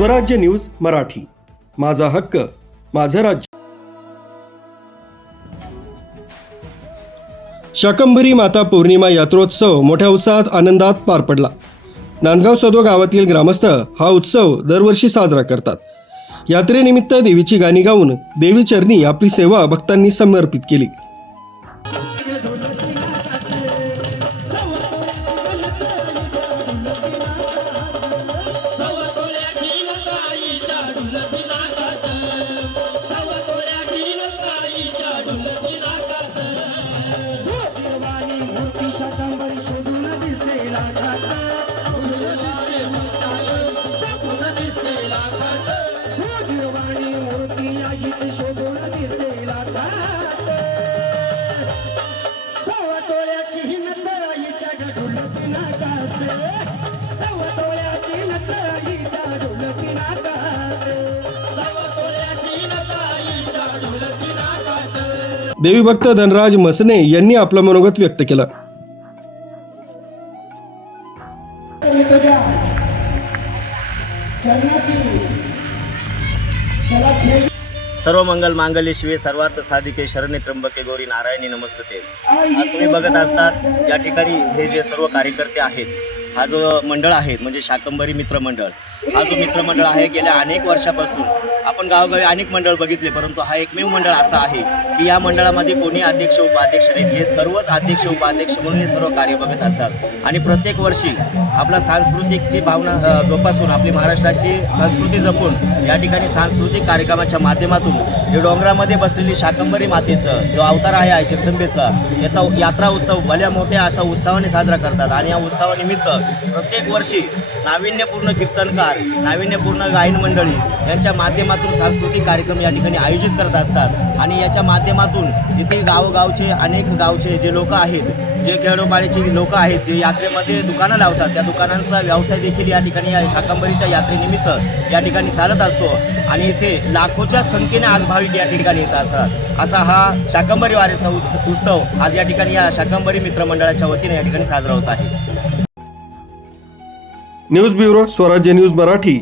स्वराज्य न्यूज मराठी, माझा हक्क माझं राज्य। शाकंभरी माता पौर्णिमा यात्रोत्सव मोठ्या उत्साहात आनंदात पार पडला। नांदगाव सदो गावातील ग्रामस्थ हा उत्सव दरवर्षी साजरा करतात। यात्रेनिमित्त देवीची गाणी गाऊन देवी चरणी आपली सेवा भक्तांनी समर्पित केली। देवी भक्त धनराज मसने यांनी आपलं मनोगत व्यक्त केलं। सर्व मंगल मांगल्ये शिवे सर्वार्थ साधिके शरण्ये त्र्यंबके गौरी नारायणी नमस्तते। आज तुम्ही बघत असतात या ठिकाणी हे जे सर्व कार्यकर्ते आहेत, हा जो मंडळ आहे म्हणजे शाकंभरी मित्र मंडळ, हा जो मित्रमंडळ आहे गेल्या अनेक वर्षापासून आपण गावोगावी अनेक मंडळ बघितले, परंतु हा एकमेव मंडळ असा आहे की या मंडळामध्ये कोणी अध्यक्ष उपाध्यक्ष नाहीत। हे सर्वच अध्यक्ष उपाध्यक्ष म्हणून हे सर्व कार्य बघत असतात आणि प्रत्येक वर्षी आपला सांस्कृतिकची भावना जोपासून आपली महाराष्ट्राची संस्कृती जपून या ठिकाणी सांस्कृतिक कार्यक्रमाच्या माध्यमातून हे डोंगरामध्ये बसलेली शाकंभरी मातेचं जो अवतार आहे जगदंबेचा, याचा यात्रा उत्सव भल्या मोठ्या अशा उत्सवाने साजरा करतात। आणि या उत्सवानिमित्त प्रत्येक वर्षी नाविन्यपूर्ण कीर्तनकार, नाविन्यपूर्ण गायन मंडळी यांच्या माध्यमातून सांस्कृतिक कार्यक्रम या ठिकाणी आयोजित करत असतात। आणि याच्या माध्यमातून इथे गावोगावचे अनेक गावचे जे लोक आहेत, जे खेडोपाडीचे लोक आहेत, जे यात्रेमध्ये दुकानं लावतात, त्या दुकानांचा व्यवसाय देखील या ठिकाणी या शाकंभरीच्या यात्रेनिमित्त या ठिकाणी चालत असतो। आणि इथे लाखोच्या संख्येने आज भाविक या ठिकाणी येत असतात। असा हा शाकंभरी वारीचा उत्सव आज या ठिकाणी या शाकंभरी मित्रमंडळाच्या वतीने या ठिकाणी साजरा होत आहे। न्यूज ब्युरो स्वराज्य न्यूज मराठी।